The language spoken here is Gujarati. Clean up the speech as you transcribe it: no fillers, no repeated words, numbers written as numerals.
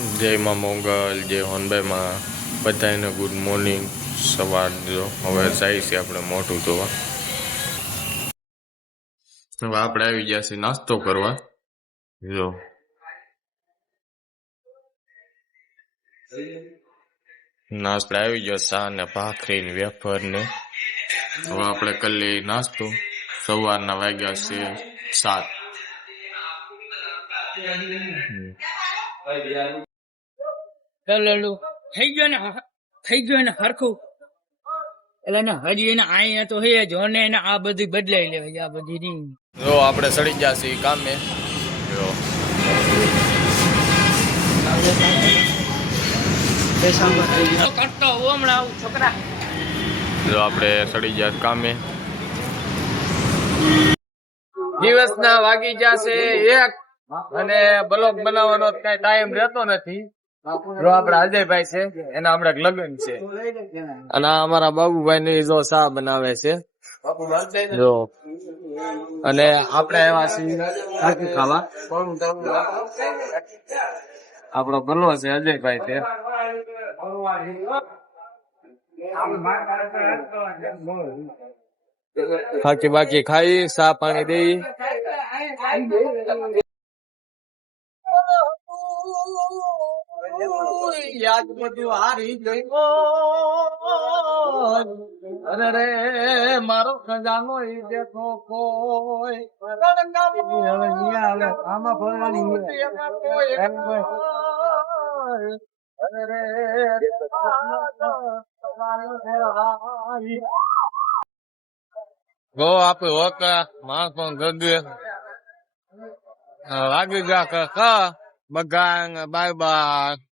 જય માં મોગલ, જય હોનભાઈ માં, બધાને ગુડ મોર્નિંગ. સવાર જો હવે જાય છે આપણે મોટું ધોવા. હવે આપણે આવી ગયા છે નાસ્તો કરવા. જો નાસ્તો આવી ગયો, ચા ને ભાખરી ને વેફર ને. હવે આપણે કરી લઈએ નાસ્તો. સવારના વાગ્યા છે 7. થઈ ગયો ને હરખું એટલે ને હજી એને અહીંયા તો હે જો ને એને આ બધી બદલાઈ લેવાય આ બધી રીંગ. જો આપણે સડી ગયા છીએ કામે. જો કરતો હમણાં આવું છોકરા. જો આપણે સડી ગયા કામે. દિવસના વાગી ગયા છે 1 અને બ્લોગ બનાવવાનો કઈ ટાઈમ રહેતો નથી. જો આપડા અજયભાઈ છે એના હમણાં લગ્ન છે અને અમારા બાબુભાઈ ની જો ચા બનાવે છે. જો અને આપણે એવા છીએ ખાવા. આપણો ભલો છે અજયભાઈ છે. બાકી ખાઈ ચા પાણી દઈ. યાદ બધું હારી ગયો. અરે રે મારો ખજાનો ઈ દેખો કોઈ. ગો આપે હોકા માં પણ ગગે વાગી ગયા કા બગાંગ બાય બાય.